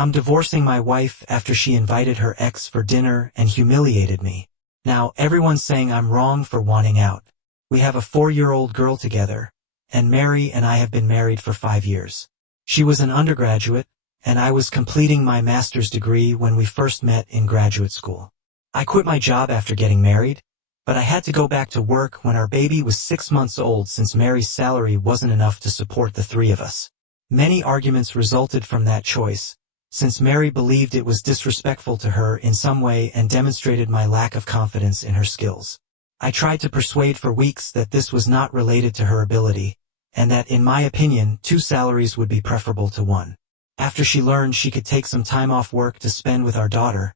I'm divorcing my wife after she invited her ex for dinner and humiliated me. Now everyone's saying I'm wrong for wanting out. We have a 4-year-old girl together, and Mary and I have been married for 5 years. She was an undergraduate, and I was completing my master's degree when we first met in graduate school. I quit my job after getting married, but I had to go back to work when our baby was 6 months old since Mary's salary wasn't enough to support the 3 of us. Many arguments resulted from that choice, since Mary believed it was disrespectful to her in some way and demonstrated my lack of confidence in her skills. I tried to persuade for weeks that this was not related to her ability, and that in my opinion 2 salaries would be preferable to 1. After she learned she could take some time off work to spend with our daughter,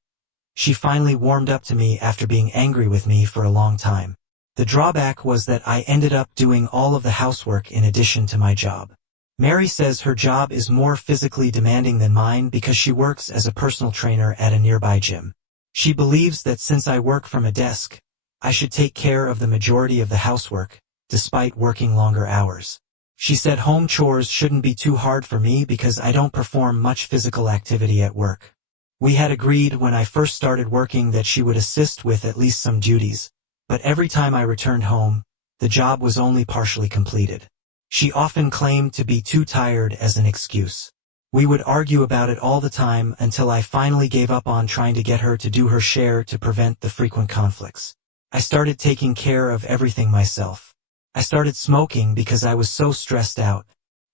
she finally warmed up to me after being angry with me for a long time. The drawback was that I ended up doing all of the housework in addition to my job. Mary says her job is more physically demanding than mine because she works as a personal trainer at a nearby gym. She believes that since I work from a desk, I should take care of the majority of the housework, despite working longer hours. She said home chores shouldn't be too hard for me because I don't perform much physical activity at work. We had agreed when I first started working that she would assist with at least some duties, but every time I returned home, the job was only partially completed. She often claimed to be too tired as an excuse. We would argue about it all the time until I finally gave up on trying to get her to do her share to prevent the frequent conflicts. I started taking care of everything myself. I started smoking because I was so stressed out.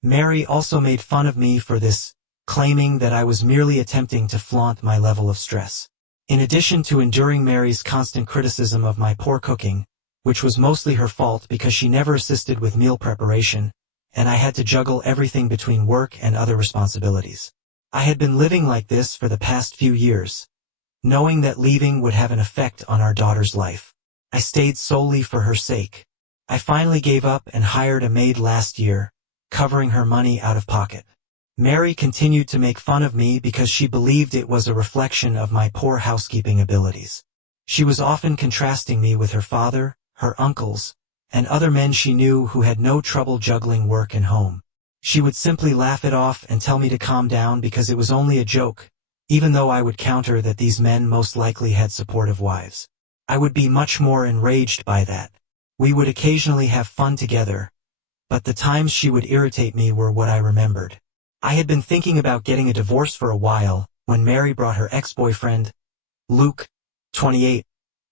Mary also made fun of me for this, claiming that I was merely attempting to flaunt my level of stress. In addition to enduring Mary's constant criticism of my poor cooking, which was mostly her fault because she never assisted with meal preparation, and I had to juggle everything between work and other responsibilities. I had been living like this for the past few years, knowing that leaving would have an effect on our daughter's life. I stayed solely for her sake. I finally gave up and hired a maid last year, covering her money out of pocket. Mary continued to make fun of me because she believed it was a reflection of my poor housekeeping abilities. She was often contrasting me with her father, her uncles, and other men she knew who had no trouble juggling work and home. She would simply laugh it off and tell me to calm down because it was only a joke, even though I would counter that these men most likely had supportive wives. I would be much more enraged by that. We would occasionally have fun together, but the times she would irritate me were what I remembered. I had been thinking about getting a divorce for a while when Mary brought her ex-boyfriend, Luke, 28,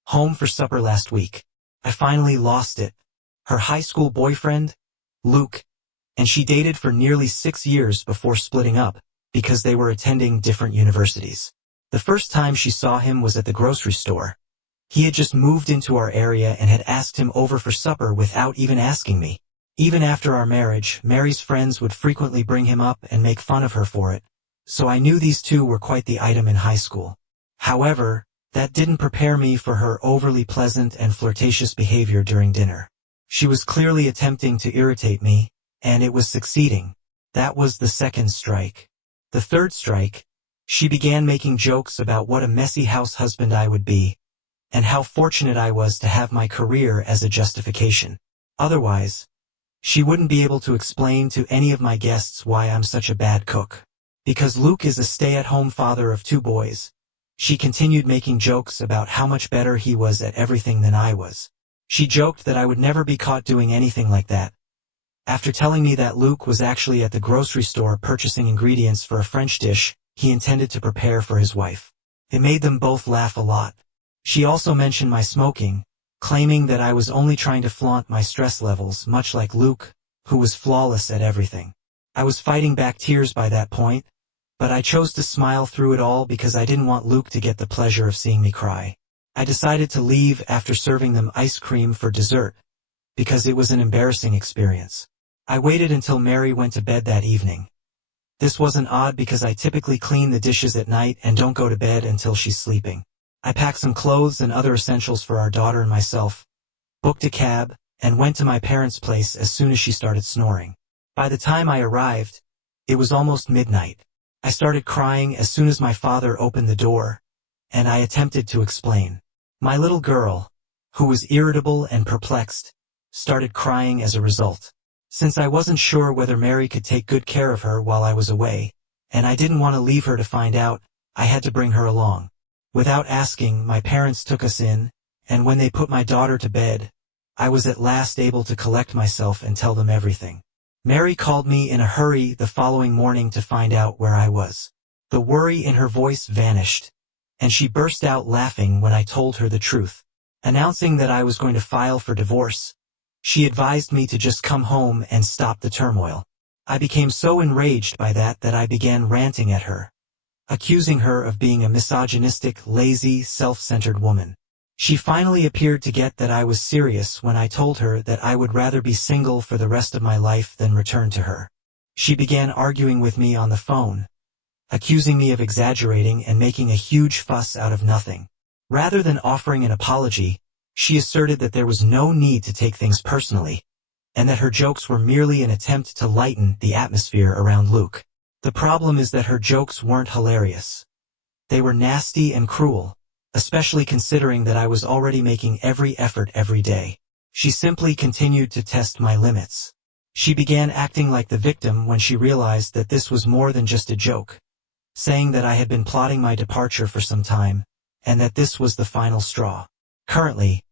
home for supper last week. I finally lost it. Her high school boyfriend, Luke, and she dated for nearly 6 years before splitting up because they were attending different universities. The first time she saw him was at the grocery store. He had just moved into our area and had asked him over for supper without even asking me. Even after our marriage, Mary's friends would frequently bring him up and make fun of her for it, so I knew these two were quite the item in high school. However, that didn't prepare me for her overly pleasant and flirtatious behavior during dinner. She was clearly attempting to irritate me, and it was succeeding. That was the second strike. The third strike, she began making jokes about what a messy house husband I would be, and how fortunate I was to have my career as a justification. Otherwise, she wouldn't be able to explain to any of my guests why I'm such a bad cook. Because Luke is a stay-at-home father of 2 boys, she continued making jokes about how much better he was at everything than I was. She joked that I would never be caught doing anything like that. After telling me that Luke was actually at the grocery store purchasing ingredients for a French dish he intended to prepare for his wife. It made them both laugh a lot. She also mentioned my smoking, claiming that I was only trying to flaunt my stress levels, much like Luke, who was flawless at everything. I was fighting back tears by that point, but I chose to smile through it all because I didn't want Luke to get the pleasure of seeing me cry. I decided to leave after serving them ice cream for dessert, because it was an embarrassing experience. I waited until Mary went to bed that evening. This wasn't odd because I typically clean the dishes at night and don't go to bed until she's sleeping. I packed some clothes and other essentials for our daughter and myself, booked a cab, and went to my parents' place as soon as she started snoring. By the time I arrived, it was almost midnight. I started crying as soon as my father opened the door, and I attempted to explain. My little girl, who was irritable and perplexed, started crying as a result. Since I wasn't sure whether Mary could take good care of her while I was away, and I didn't want to leave her to find out. I had to bring her along. Without asking, my parents took us in, and when they put my daughter to bed, I was at last able to collect myself and tell them everything. Mary called me in a hurry the following morning to find out where I was. The worry in her voice vanished, and she burst out laughing when I told her the truth. Announcing that I was going to file for divorce, she advised me to just come home and stop the turmoil. I became so enraged by that I began ranting at her, accusing her of being a misogynistic, lazy, self-centered woman. She finally appeared to get that I was serious when I told her that I would rather be single for the rest of my life than return to her. She began arguing with me on the phone, accusing me of exaggerating and making a huge fuss out of nothing. Rather than offering an apology, she asserted that there was no need to take things personally, and that her jokes were merely an attempt to lighten the atmosphere around Luke. The problem is that her jokes weren't hilarious. They were nasty and cruel, especially considering that I was already making every effort every day. She simply continued to test my limits. She began acting like the victim when she realized that this was more than just a joke, saying that I had been plotting my departure for some time, and that this was the final straw. Currently,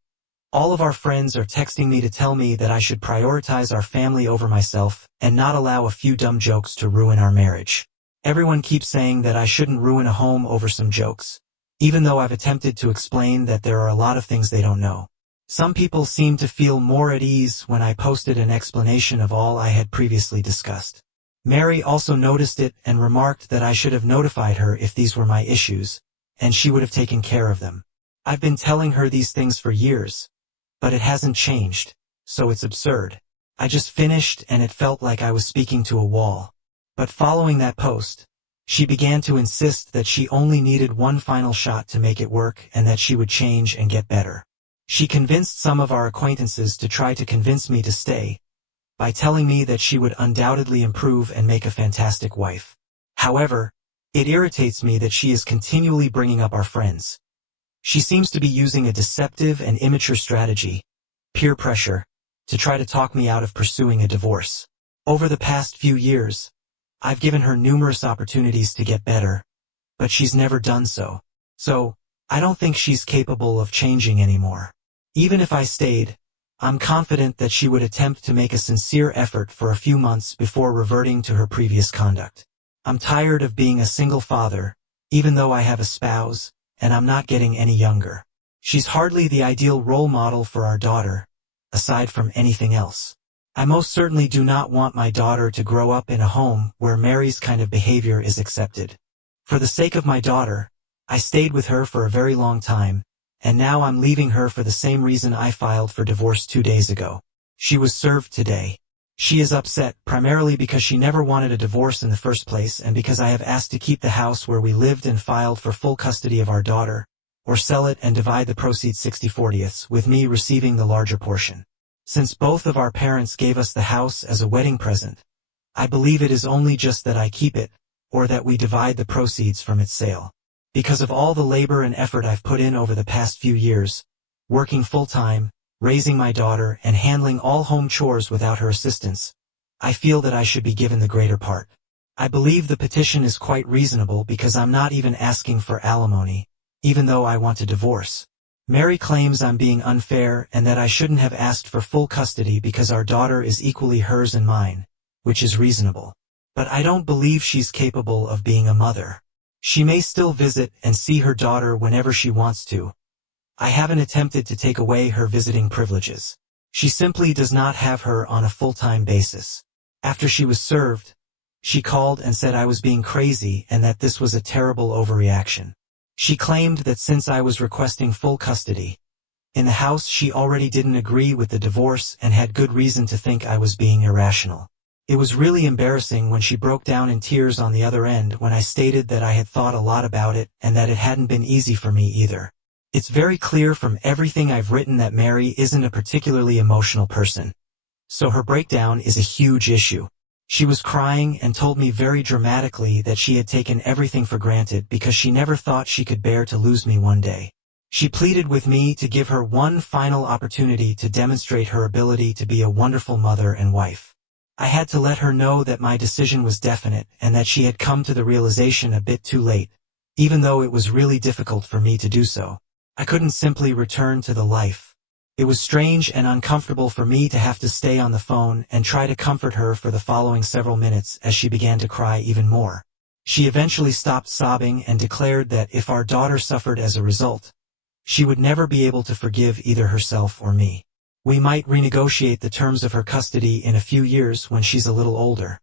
all of our friends are texting me to tell me that I should prioritize our family over myself and not allow a few dumb jokes to ruin our marriage. Everyone keeps saying that I shouldn't ruin a home over some jokes, even though I've attempted to explain that there are a lot of things they don't know. Some people seem to feel more at ease when I posted an explanation of all I had previously discussed. Mary also noticed it and remarked that I should have notified her if these were my issues, and she would have taken care of them. I've been telling her these things for years, but it hasn't changed, so it's absurd. I just finished and it felt like I was speaking to a wall. But following that post, she began to insist that she only needed one final shot to make it work and that she would change and get better. She convinced some of our acquaintances to try to convince me to stay, by telling me that she would undoubtedly improve and make a fantastic wife. However, it irritates me that she is continually bringing up our friends. She seems to be using a deceptive and immature strategy, peer pressure, to try to talk me out of pursuing a divorce. Over the past few years, I've given her numerous opportunities to get better, but she's never done so. So, I don't think she's capable of changing anymore. Even if I stayed, I'm confident that she would attempt to make a sincere effort for a few months before reverting to her previous conduct. I'm tired of being a single father, even though I have a spouse, and I'm not getting any younger. She's hardly the ideal role model for our daughter, aside from anything else. I most certainly do not want my daughter to grow up in a home where Mary's kind of behavior is accepted. For the sake of my daughter, I stayed with her for a very long time, and now I'm leaving her for the same reason I filed for divorce 2 days ago. She was served today. She is upset primarily because she never wanted a divorce in the first place and because I have asked to keep the house where we lived and filed for full custody of our daughter, or sell it and divide the proceeds 60/40, with me receiving the larger portion. Since both of our parents gave us the house as a wedding present, I believe it is only just that I keep it, or that we divide the proceeds from its sale. Because of all the labor and effort I've put in over the past few years, working full-time, raising my daughter and handling all home chores without her assistance, I feel that I should be given the greater part. I believe the petition is quite reasonable because I'm not even asking for alimony, even though I want a divorce. Mary claims I'm being unfair and that I shouldn't have asked for full custody because our daughter is equally hers and mine, which is reasonable. But I don't believe she's capable of being a mother. She may still visit and see her daughter whenever she wants to. I haven't attempted to take away her visiting privileges. She simply does not have her on a full-time basis. After she was served, she called and said I was being crazy and that this was a terrible overreaction. She claimed that since I was requesting full custody in the house, she already didn't agree with the divorce and had good reason to think I was being irrational. It was really embarrassing when she broke down in tears on the other end when I stated that I had thought a lot about it and that it hadn't been easy for me either. It's very clear from everything I've written that Mary isn't a particularly emotional person, so her breakdown is a huge issue. She was crying and told me very dramatically that she had taken everything for granted because she never thought she could bear to lose me one day. She pleaded with me to give her one final opportunity to demonstrate her ability to be a wonderful mother and wife. I had to let her know that my decision was definite and that she had come to the realization a bit too late, even though it was really difficult for me to do so. I couldn't simply return to the life. It was strange and uncomfortable for me to have to stay on the phone and try to comfort her for the following several minutes as she began to cry even more. She eventually stopped sobbing and declared that if our daughter suffered as a result, she would never be able to forgive either herself or me. We might renegotiate the terms of her custody in a few years when she's a little older.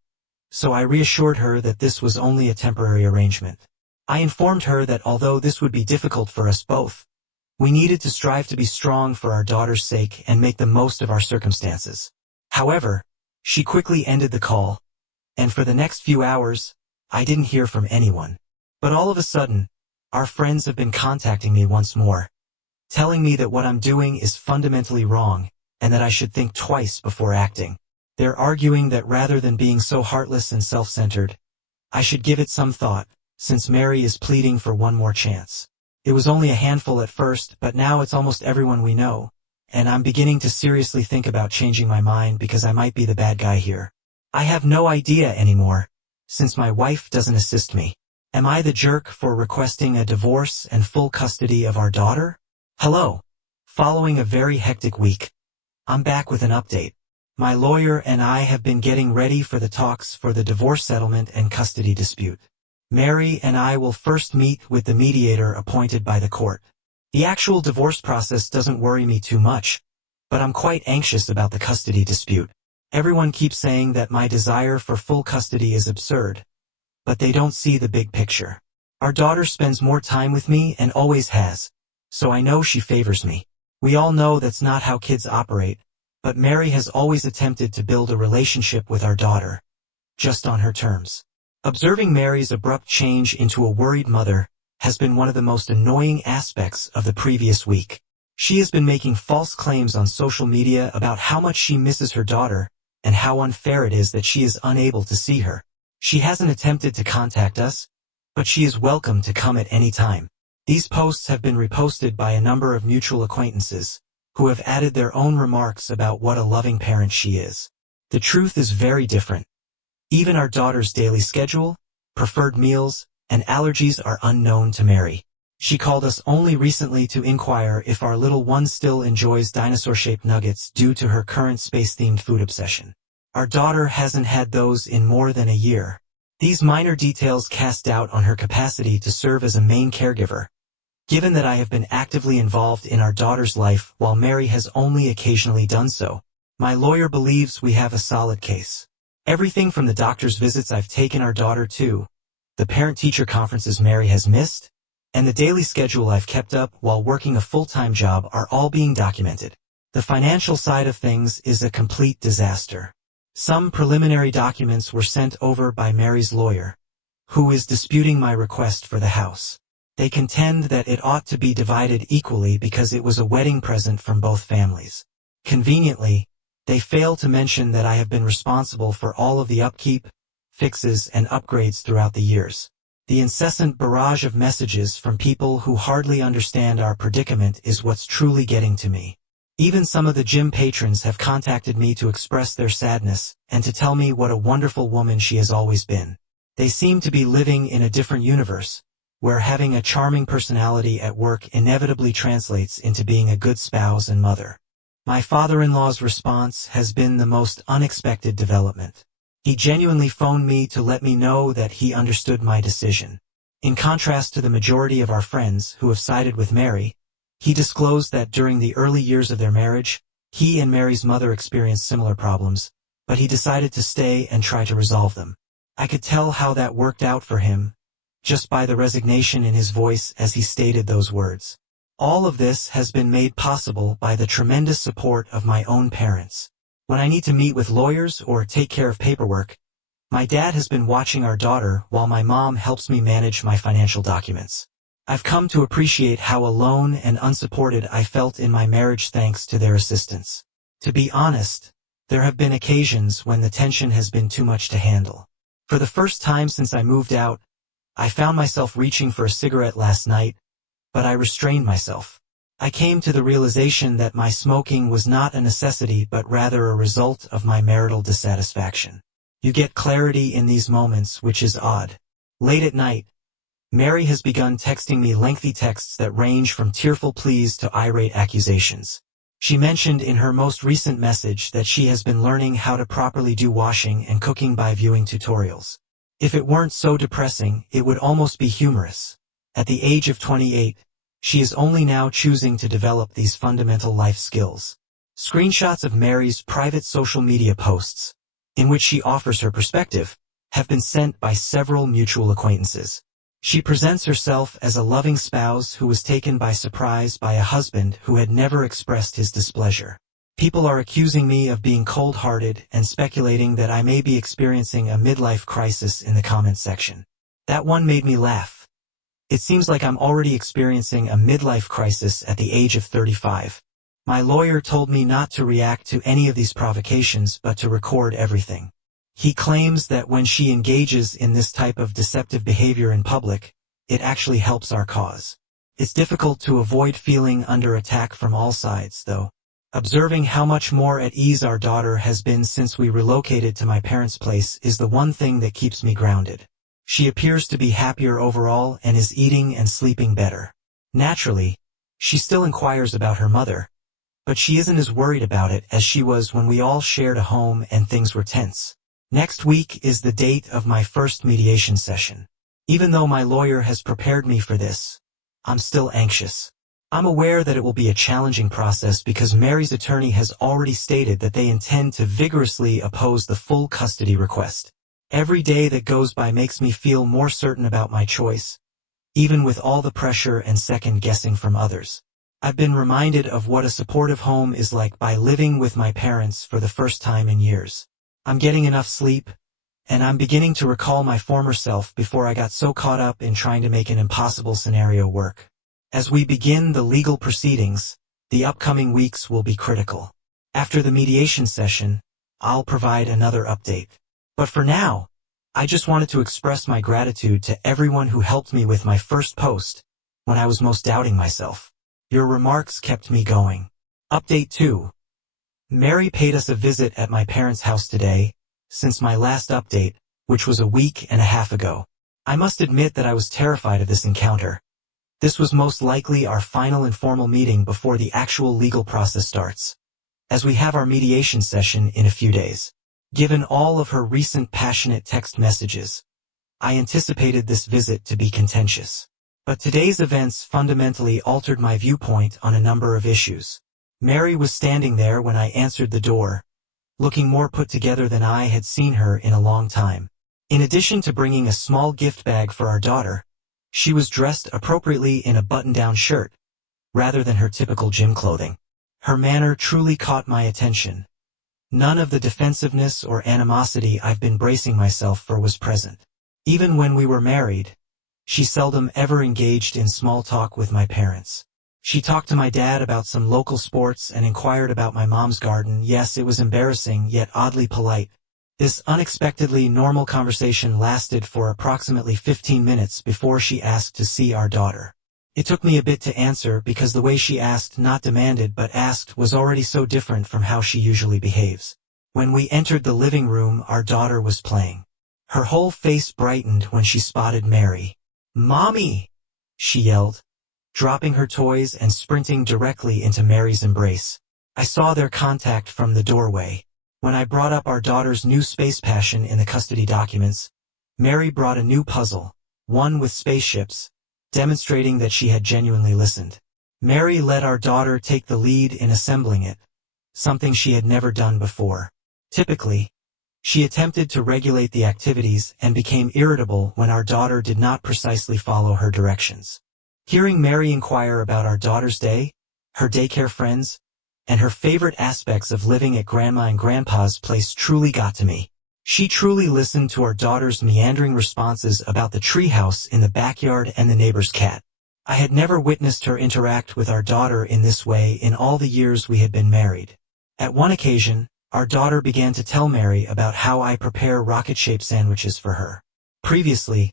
So I reassured her that this was only a temporary arrangement. I informed her that although this would be difficult for us both, we needed to strive to be strong for our daughter's sake and make the most of our circumstances. However, she quickly ended the call, and for the next few hours, I didn't hear from anyone. But all of a sudden, our friends have been contacting me once more, telling me that what I'm doing is fundamentally wrong, and that I should think twice before acting. They're arguing that rather than being so heartless and self-centered, I should give it some thought, since Mary is pleading for one more chance. It was only a handful at first, but now it's almost everyone we know, and I'm beginning to seriously think about changing my mind because I might be the bad guy here. I have no idea anymore, since my wife doesn't assist me. Am I the jerk for requesting a divorce and full custody of our daughter? Hello. Following a very hectic week, I'm back with an update. My lawyer and I have been getting ready for the talks for the divorce settlement and custody dispute. Mary and I will first meet with the mediator appointed by the court. The actual divorce process doesn't worry me too much, but I'm quite anxious about the custody dispute. Everyone keeps saying that my desire for full custody is absurd, but they don't see the big picture. Our daughter spends more time with me and always has, so I know she favors me. We all know that's not how kids operate, but Mary has always attempted to build a relationship with our daughter, just on her terms. Observing Mary's abrupt change into a worried mother has been one of the most annoying aspects of the previous week. She has been making false claims on social media about how much she misses her daughter and how unfair it is that she is unable to see her. She hasn't attempted to contact us, but she is welcome to come at any time. These posts have been reposted by a number of mutual acquaintances, who have added their own remarks about what a loving parent she is. The truth is very different. Even our daughter's daily schedule, preferred meals, and allergies are unknown to Mary. She called us only recently to inquire if our little one still enjoys dinosaur-shaped nuggets due to her current space-themed food obsession. Our daughter hasn't had those in more than a year. These minor details cast doubt on her capacity to serve as a main caregiver, given that I have been actively involved in our daughter's life while Mary has only occasionally done so. My lawyer believes we have a solid case. Everything from the doctor's visits I've taken our daughter to, the parent-teacher conferences Mary has missed, and the daily schedule I've kept up while working a full-time job are all being documented. The financial side of things is a complete disaster. Some preliminary documents were sent over by Mary's lawyer, who is disputing my request for the house. They contend that it ought to be divided equally because it was a wedding present from both families. Conveniently, they fail to mention that I have been responsible for all of the upkeep, fixes, and upgrades throughout the years. The incessant barrage of messages from people who hardly understand our predicament is what's truly getting to me. Even some of the gym patrons have contacted me to express their sadness and to tell me what a wonderful woman she has always been. They seem to be living in a different universe, where having a charming personality at work inevitably translates into being a good spouse and mother. My father-in-law's response has been the most unexpected development. He genuinely phoned me to let me know that he understood my decision. In contrast to the majority of our friends who have sided with Mary, he disclosed that during the early years of their marriage, he and Mary's mother experienced similar problems, but he decided to stay and try to resolve them. I could tell how that worked out for him, just by the resignation in his voice as he stated those words. All of this has been made possible by the tremendous support of my own parents. When I need to meet with lawyers or take care of paperwork, my dad has been watching our daughter while my mom helps me manage my financial documents. I've come to appreciate how alone and unsupported I felt in my marriage thanks to their assistance. To be honest, there have been occasions when the tension has been too much to handle. For the first time since I moved out, I found myself reaching for a cigarette last night, but I restrained myself. I came to the realization that my smoking was not a necessity but rather a result of my marital dissatisfaction. You get clarity in these moments, which is odd. Late at night, Mary has begun texting me lengthy texts that range from tearful pleas to irate accusations. She mentioned in her most recent message that she has been learning how to properly do washing and cooking by viewing tutorials. If it weren't so depressing, it would almost be humorous. At the age of 28, she is only now choosing to develop these fundamental life skills. Screenshots of Mary's private social media posts, in which she offers her perspective, have been sent by several mutual acquaintances. She presents herself as a loving spouse who was taken by surprise by a husband who had never expressed his displeasure. People are accusing me of being cold-hearted and speculating that I may be experiencing a midlife crisis in the comment section. That one made me laugh. It seems like I'm already experiencing a midlife crisis at the age of 35. My lawyer told me not to react to any of these provocations but to record everything. He claims that when she engages in this type of deceptive behavior in public, it actually helps our cause. It's difficult to avoid feeling under attack from all sides, though. Observing how much more at ease our daughter has been since we relocated to my parents' place is the one thing that keeps me grounded. She appears to be happier overall and is eating and sleeping better. Naturally, she still inquires about her mother, but she isn't as worried about it as she was when we all shared a home and things were tense. Next week is the date of my first mediation session. Even though my lawyer has prepared me for this, I'm still anxious. I'm aware that it will be a challenging process because Mary's attorney has already stated that they intend to vigorously oppose the full custody request. Every day that goes by makes me feel more certain about my choice, even with all the pressure and second-guessing from others. I've been reminded of what a supportive home is like by living with my parents for the first time in years. I'm getting enough sleep, and I'm beginning to recall my former self before I got so caught up in trying to make an impossible scenario work. As we begin the legal proceedings, the upcoming weeks will be critical. After the mediation session, I'll provide another update. But for now, I just wanted to express my gratitude to everyone who helped me with my first post, when I was most doubting myself. Your remarks kept me going. Update 2. Mary paid us a visit at my parents' house today, since my last update, which was a week and a half ago. I must admit that I was terrified of this encounter. This was most likely our final informal meeting before the actual legal process starts, as we have our mediation session in a few days. Given all of her recent passionate text messages, I anticipated this visit to be contentious. But today's events fundamentally altered my viewpoint on a number of issues. Mary was standing there when I answered the door, looking more put together than I had seen her in a long time. In addition to bringing a small gift bag for our daughter, she was dressed appropriately in a button-down shirt, rather than her typical gym clothing. Her manner truly caught my attention. None of the defensiveness or animosity I've been bracing myself for was present. Even when we were married, she seldom ever engaged in small talk with my parents. She talked to my dad about some local sports and inquired about my mom's garden. Yes, it was embarrassing, yet oddly polite. This unexpectedly normal conversation lasted for approximately 15 minutes before she asked to see our daughter. It took me a bit to answer because the way she asked, not demanded but asked, was already so different from how she usually behaves. When we entered the living room, our daughter was playing. Her whole face brightened when she spotted Mary. "Mommy!" she yelled, dropping her toys and sprinting directly into Mary's embrace. I saw their contact from the doorway. When I brought up our daughter's new space passion in the custody documents, Mary brought a new puzzle, one with spaceships, demonstrating that she had genuinely listened. Mary let our daughter take the lead in assembling it, something she had never done before. Typically, she attempted to regulate the activities and became irritable when our daughter did not precisely follow her directions. Hearing Mary inquire about our daughter's day, her daycare friends, and her favorite aspects of living at Grandma and Grandpa's place truly got to me. She truly listened to our daughter's meandering responses about the treehouse in the backyard and the neighbor's cat. I had never witnessed her interact with our daughter in this way in all the years we had been married. At one occasion, our daughter began to tell Mary about how I prepare rocket-shaped sandwiches for her. Previously,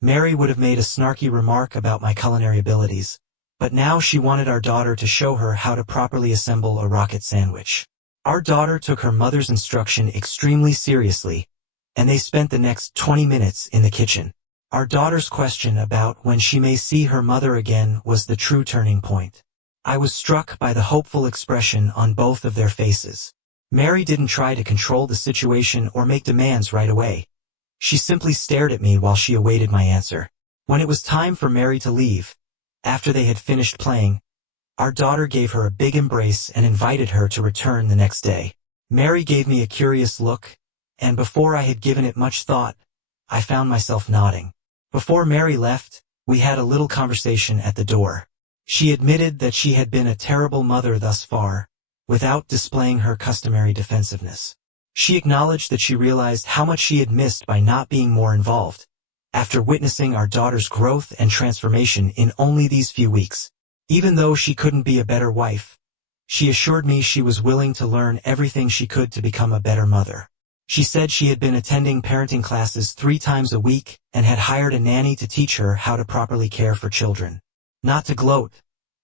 Mary would have made a snarky remark about my culinary abilities, but now she wanted our daughter to show her how to properly assemble a rocket sandwich. Our daughter took her mother's instruction extremely seriously, and they spent the next 20 minutes in the kitchen. Our daughter's question about when she may see her mother again was the true turning point. I was struck by the hopeful expression on both of their faces. Mary didn't try to control the situation or make demands right away. She simply stared at me while she awaited my answer. When it was time for Mary to leave, after they had finished playing, our daughter gave her a big embrace and invited her to return the next day. Mary gave me a curious look, and before I had given it much thought, I found myself nodding. Before Mary left, we had a little conversation at the door. She admitted that she had been a terrible mother thus far, without displaying her customary defensiveness. She acknowledged that she realized how much she had missed by not being more involved, after witnessing our daughter's growth and transformation in only these few weeks. Even though she couldn't be a better wife, she assured me she was willing to learn everything she could to become a better mother. She said she had been attending parenting classes 3 times a week and had hired a nanny to teach her how to properly care for children. Not to gloat,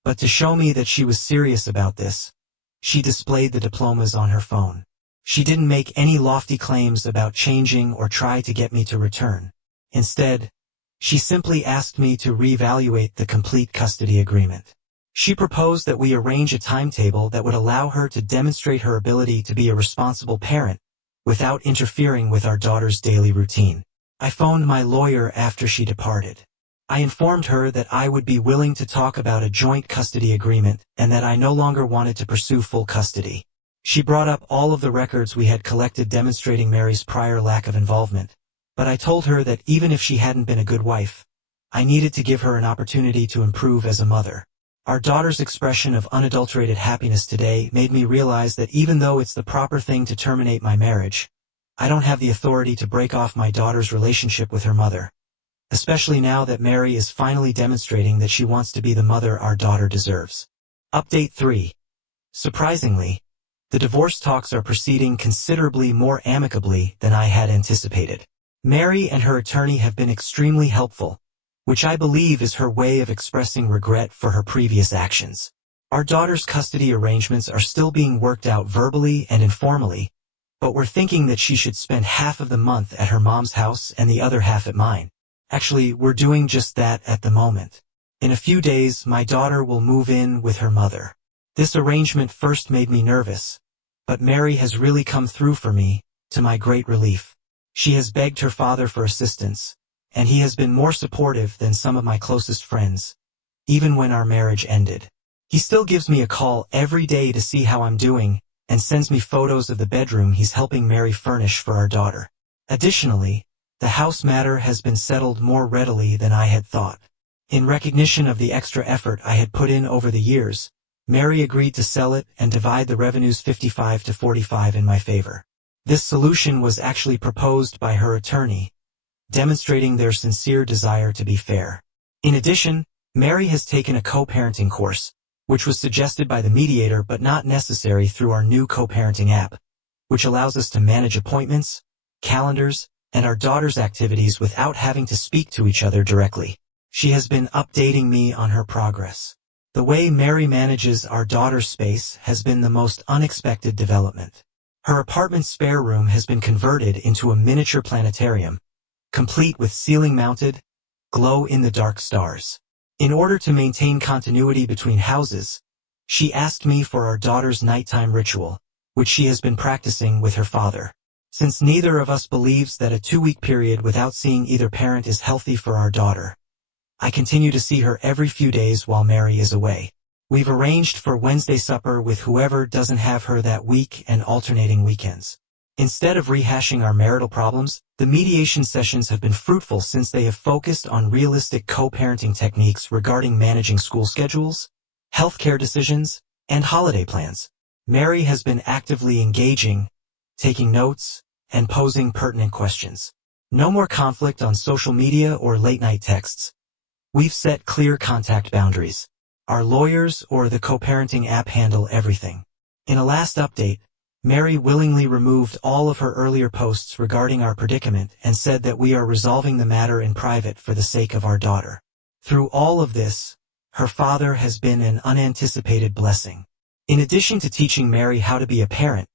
but to show me that she was serious about this, she displayed the diplomas on her phone. She didn't make any lofty claims about changing or try to get me to return. Instead, she simply asked me to reevaluate the complete custody agreement. She proposed that we arrange a timetable that would allow her to demonstrate her ability to be a responsible parent without interfering with our daughter's daily routine. I phoned my lawyer after she departed. I informed her that I would be willing to talk about a joint custody agreement and that I no longer wanted to pursue full custody. She brought up all of the records we had collected demonstrating Mary's prior lack of involvement, but I told her that even if she hadn't been a good wife, I needed to give her an opportunity to improve as a mother. Our daughter's expression of unadulterated happiness today made me realize that even though it's the proper thing to terminate my marriage, I don't have the authority to break off my daughter's relationship with her mother, especially now that Mary is finally demonstrating that she wants to be the mother our daughter deserves. Update 3. Surprisingly, the divorce talks are proceeding considerably more amicably than I had anticipated. Mary and her attorney have been extremely helpful, which I believe is her way of expressing regret for her previous actions. Our daughter's custody arrangements are still being worked out verbally and informally, but we're thinking that she should spend half of the month at her mom's house and the other half at mine. Actually, we're doing just that at the moment. In a few days, my daughter will move in with her mother. This arrangement first made me nervous, but Mary has really come through for me, to my great relief. She has begged her father for assistance, and he has been more supportive than some of my closest friends, even when our marriage ended. He still gives me a call every day to see how I'm doing, and sends me photos of the bedroom he's helping Mary furnish for our daughter. Additionally, the house matter has been settled more readily than I had thought. In recognition of the extra effort I had put in over the years, Mary agreed to sell it and divide the revenues 55-45 in my favor. This solution was actually proposed by her attorney, demonstrating their sincere desire to be fair. In addition, Mary has taken a co-parenting course, which was suggested by the mediator but not necessary through our new co-parenting app, which allows us to manage appointments, calendars, and our daughter's activities without having to speak to each other directly. She has been updating me on her progress. The way Mary manages our daughter's space has been the most unexpected development. Her apartment's spare room has been converted into a miniature planetarium, complete with ceiling-mounted, glow-in-the-dark stars. In order to maintain continuity between houses, she asked me for our daughter's nighttime ritual, which she has been practicing with her father. Since neither of us believes that a 2-week period without seeing either parent is healthy for our daughter, I continue to see her every few days while Mary is away. We've arranged for Wednesday supper with whoever doesn't have her that week and alternating weekends. Instead of rehashing our marital problems, the mediation sessions have been fruitful since they have focused on realistic co-parenting techniques regarding managing school schedules, healthcare decisions, and holiday plans. Mary has been actively engaging, taking notes, and posing pertinent questions. No more conflict on social media or late-night texts. We've set clear contact boundaries. Our lawyers or the co-parenting app handle everything. In a last update, Mary willingly removed all of her earlier posts regarding our predicament and said that we are resolving the matter in private for the sake of our daughter. Through all of this, her father has been an unanticipated blessing. In addition to teaching Mary how to be a parent,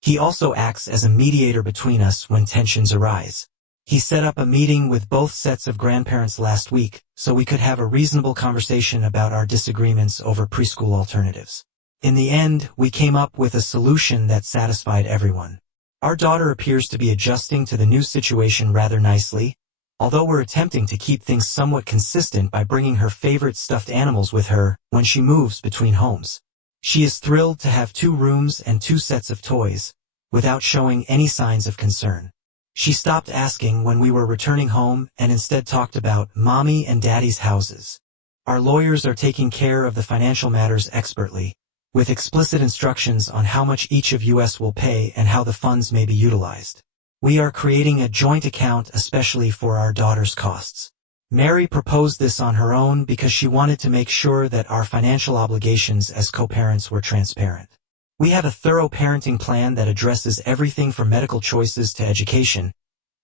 he also acts as a mediator between us when tensions arise. He set up a meeting with both sets of grandparents last week so we could have a reasonable conversation about our disagreements over preschool alternatives. In the end, we came up with a solution that satisfied everyone. Our daughter appears to be adjusting to the new situation rather nicely, although we're attempting to keep things somewhat consistent by bringing her favorite stuffed animals with her when she moves between homes. She is thrilled to have 2 rooms and 2 sets of toys, without showing any signs of concern. She stopped asking when we were returning home and instead talked about Mommy and Daddy's houses. Our lawyers are taking care of the financial matters expertly, with explicit instructions on how much each of us will pay and how the funds may be utilized. We are creating a joint account especially for our daughter's costs. Mary proposed this on her own because she wanted to make sure that our financial obligations as co-parents were transparent. We have a thorough parenting plan that addresses everything from medical choices to education.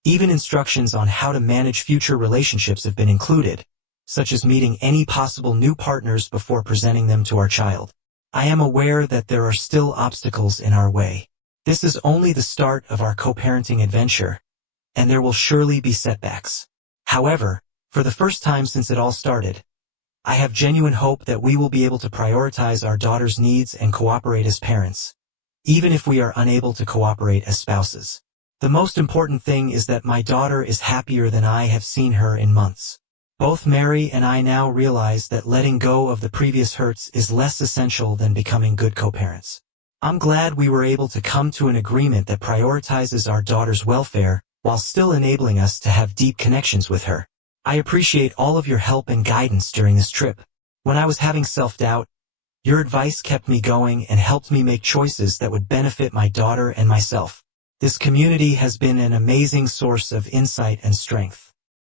Even instructions on how to manage future relationships have been included, such as meeting any possible new partners before presenting them to our child. I am aware that there are still obstacles in our way. This is only the start of our co-parenting adventure, and there will surely be setbacks. However, for the first time since it all started, I have genuine hope that we will be able to prioritize our daughter's needs and cooperate as parents, even if we are unable to cooperate as spouses. The most important thing is that my daughter is happier than I have seen her in months. Both Mary and I now realize that letting go of the previous hurts is less essential than becoming good co-parents. I'm glad we were able to come to an agreement that prioritizes our daughter's welfare while still enabling us to have deep connections with her. I appreciate all of your help and guidance during this trip. When I was having self-doubt, your advice kept me going and helped me make choices that would benefit my daughter and myself. This community has been an amazing source of insight and strength.